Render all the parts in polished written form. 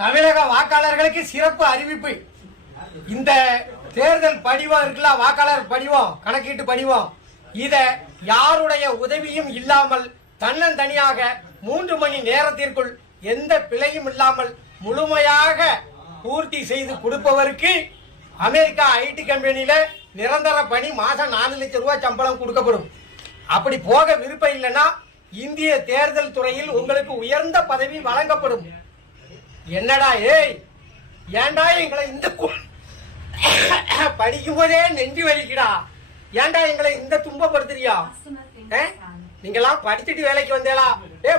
தமிழக வாக்காளர்களுக்கு சிறப்பு அறிவிப்பு. இந்த தேர்தல் படிவம் இருக்குல்ல, வாக்காளர் படிவம், கணக்கீட்டு படிவம், இத யாருடைய உதவியும் இல்லாமல் தன்னந்தனியாக 3 மணி நேரத்திற்குள் எந்த பிழையும் இல்லாமல் முழுமையாக பூர்த்தி செய்து கொடுப்பவருக்கு அமெரிக்கா ஐடி கம்பெனியில நிரந்தர பணி, மாசம் 4 லட்சம் ரூபாய் சம்பளம் கொடுக்கப்படும். அப்படி போக விருப்பம் இல்லைன்னா இந்திய தேர்தல் துறையில் உங்களுக்கு உயர்ந்த பதவி வழங்கப்படும். என்னடா ஏய், ஏண்டா எங்களை இந்த படிக்கும் போதே நெஞ்சு வலிக்குடா, ஏண்டா எங்களை இந்த துன்பப்படுத்துறியா? நீங்களாம் படிச்சுட்டு வேலைக்கு வந்தேலா?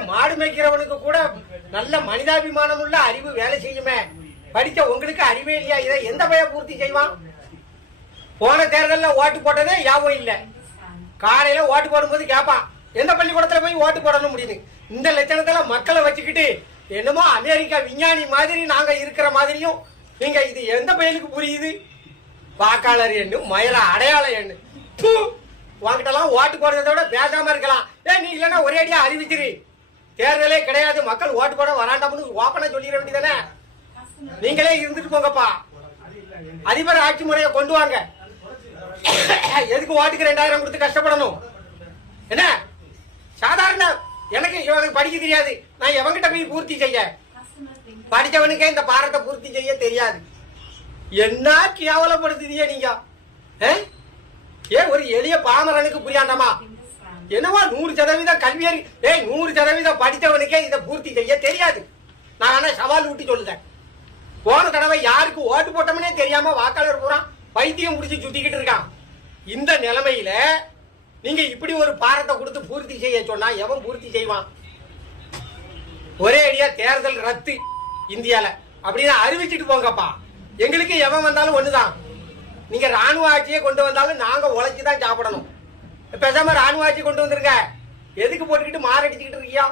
மாடு மேய்க்கிறவனுக்கு கூட நல்ல மனிதாபிமானம் உள்ள அறிவு வேலை செய்யுமே. படிச்ச உங்களுக்கு அறிவே இல்லையா? இதை எந்த பைய பூர்த்தி செய்வான்? போன தேர்தலில் ஓட்டு போட்டதே யாவும் இல்லை. காலையில ஓட்டு போடும்போது கேட்பான், எந்த பள்ளிக்கூடத்துல போய் ஓட்டு போடணும் முடியுது. இந்த லட்சணத்துல மக்களை வச்சுக்கிட்டு என்னமோ அமெரிக்கா விஞ்ஞானி மாதிரி நாங்க இருக்கிற மாதிரியும் நீங்க இது எந்த பையனுக்கு புரியுது? வாக்காளர் எண்ணு, மயில அடையாள எண்ணு. உங்ககிட்டலாம் ஓட்டு போடுறத விட பேசாம இருக்கலாம். நீ இல்லைன்னா ஒரே அடியா அறிவிச்சிரு, தேர்தலே கிடையாது, மக்கள் ஓட்டு போட வராண்டாம்னு ஓப்பனா சொல்லிட வேண்டியதானே. நீங்களே இருந்துட்டு போங்கப்பா, அதிபர் ஆட்சி முறையை கொண்டு வாங்க. எதுக்கு ஓட்டுக்கு 2000 கொடுத்து கஷ்டப்படணும்? என்ன சாதாரண எனக்கு படிக்க தெரியாது, நான் எவங்கிட்ட போய் பூர்த்தி செய்ய? படிச்சவனுக்கே இந்த பாரத்தை பூர்த்தி செய்ய தெரியாது. என்ன கேவலப்படுத்துதிய நீங்க? ஒரு எளிய பாமரனுக்கு புரியாண்டாமா? என்னவா 100% கல்வியறி, 100% படித்தவனுக்கே இதை பூர்த்தி செய்ய தெரியாது. நான் ஆனா சவால் ஊட்டி சொல்லுறேன். போன தடவை யாருக்கு ஓட்டு போட்டோம்னே தெரியாம வாக்காளர் பூரா பைத்தியம் முடிச்சு சுத்திக்கிட்டு இருக்கான். இந்த நிலைமையில நீங்க இப்படி ஒரு பாரத்தை கொடுத்து பூர்த்தி செய்ய சொன்னா எவன் பூர்த்தி செய்வான்? ஒரே அடியா தேர்தல் ரத்து இந்தியால அப்படின்னு அறிவிச்சிட்டு போங்கப்பா. எங்களுக்கு எவன் வந்தாலும் ஒண்ணுதான். நீங்க ராணுவ ஆட்சியை கொண்டு வந்தாலும் நாங்க உழைச்சுதான் சாப்பிடணும். பேசாம ராணுவ ஆட்சி கொண்டு வந்துருங்க. எதுக்கு போட்டுக்கிட்டு மாரடிச்சுக்கிட்டு இருக்கியா?